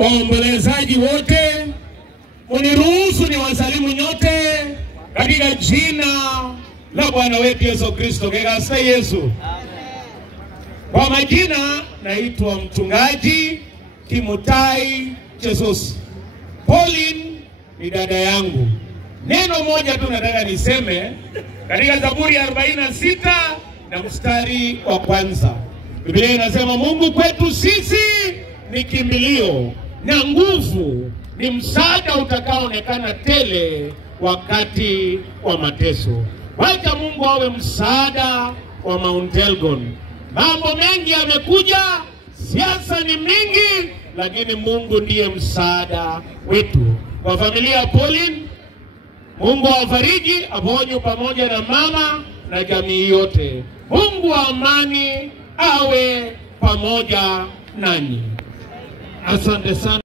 waombolezaji wote, uniruhusu ni wasalimu nyote katika jina la Bwana wetu Yesu Kristo. Kegasa Yesu. Amen. Kwa majina naitwa mchungaji Timothai Jesus. Pauline ni dada yangu. Neno moja tu nataka niseme katika Zaburi 46 na mstari wa kwanza. Biblia inasema Mungu kwetu sisi ni kimbilio na nguvu, ni msaada utakaoonekana tele wakati wa mateso. Wacha Mungu awe msaada wa Mount Elgon. Mambo mengi yamekuja, siasa ni mingi, lakini Mungu ndiye msaada wetu. Kwa familia ya Pauline, Mungu awafariji, aponye pamoja na mama na jamii yote. Mungu wa amani awe pamoja nanyi. Asante sana.